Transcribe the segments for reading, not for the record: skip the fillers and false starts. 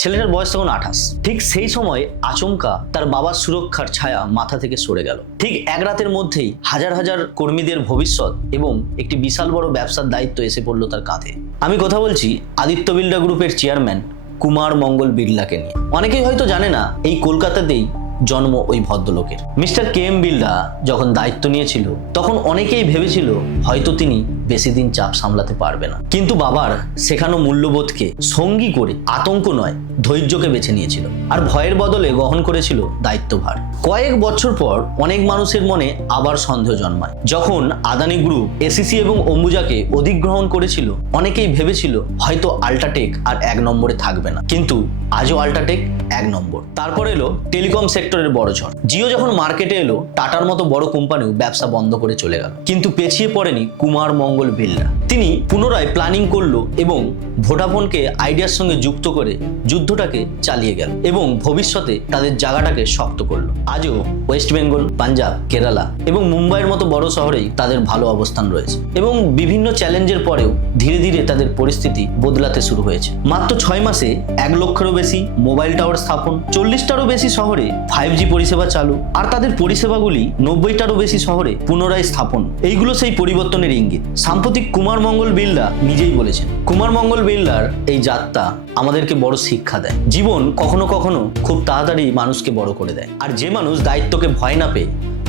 ছেলেটার বয়স তখন 28। ঠিক সেই সময় আচমকা তার বাবার সুরক্ষার ছায়া মাথা থেকে সরে গেল। ঠিক এক রাতের মধ্যেই হাজার হাজার কর্মীদের ভবিষ্যৎ এবং একটি বিশাল বড় ব্যবসার দায়িত্ব এসে পড়ল তার কাঁধে। আমি কথা বলছি আদিত্য বিড়লা গ্রুপের চেয়ারম্যান কুমার মঙ্গল বিড়লাকে নিয়ে। অনেকেই হয়তো জানে না এই কলকাতাতেই জন্ম ওই ভদ্রলোকের। মিস্টার কে এম বিড়লা যখন দায়িত্ব নিয়েছিল তখন অনেকেই ভেবেছিল হয়তো তিনি বেশি দিন চাপ সামলাতে পারবে না, কিন্তু বাবার শেখানো মূল্যবোধকে সঙ্গী করে আতঙ্ক নয় ধৈর্যকে বেছে নিয়েছিল আর ভয়ের বদলে গ্রহণ করেছিল দায়িত্বভার। কয়েক বছর পর অনেক মানুষের মনে আবার সন্দেহ জন্মায়। যখন আদানি গ্রুপ এসিসি এবং অম্বুজাকে অধিগ্রহণ করেছিল অনেকেই ভেবেছিল হয়তো আল্ট্রাটেক আর 1 নম্বরে থাকবে না, কিন্তু আজও আল্ট্রাটেক 1 নম্বর। তারপর এলো টেলিকম সেক্টরের বড় ঝড়। জিও যখন মার্কেটে এলো টাটার মতো বড় কোম্পানিও ব্যবসা বন্ধ করে চলে গেল, কিন্তু পেছিয়ে পড়েনি কুমার মঙ্গল বিড়লা। তিনি পুনরায় প্ল্যানিং করলো এবং ভোডাফোনকে আইডিয়ার সঙ্গে যুক্ত করে যুদ্ধটাকে চালিয়ে গেল এবং ভবিষ্যতে তাদের জায়গাটাকে শক্ত করলো। আজও ওয়েস্ট বেঙ্গল, পাঞ্জাব, কেরালা এবং মুম্বাইয়ের মতো বড় শহরেই তাদের ভালো অবস্থান রয়েছে এবং বিভিন্ন চ্যালেঞ্জের পরেও ধীরে ধীরে তাদের পরিস্থিতি বদলাতে শুরু হয়েছে। মাত্র 6 মাসে 1 লক্ষেরও বেশি মোবাইল টাওয়ার স্থাপন, 40টারও বেশি শহরে 5G পরিষেবা চালু, আর তাদের পরিষেবাগুলি 90টারও বেশি শহরে পুনরায় স্থাপন। এইগুলো সেই পরিবর্তনের ইঙ্গিত। সাম্প্রতিক কুমার মঙ্গল বিড়লা নিজেই বলেছেন, কুমার মঙ্গল বিড়লার এই যাত্রা আমাদেরকে বড় শিক্ষা দেয়। জীবন কখনো কখনো খুব তাড়াতাড়ি মানুষকে বড় করে দেয়, আর যে মানুষ দায়িত্বকে ভয় না পেয়ে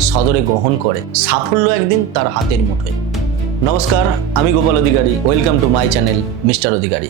সদরে গ্রহণ করে সাফল্য একদিন তার হাতের মুঠোয়। নমস্কার, আমি Gopal Adhikari. Welcome to my channel mister Adhikari.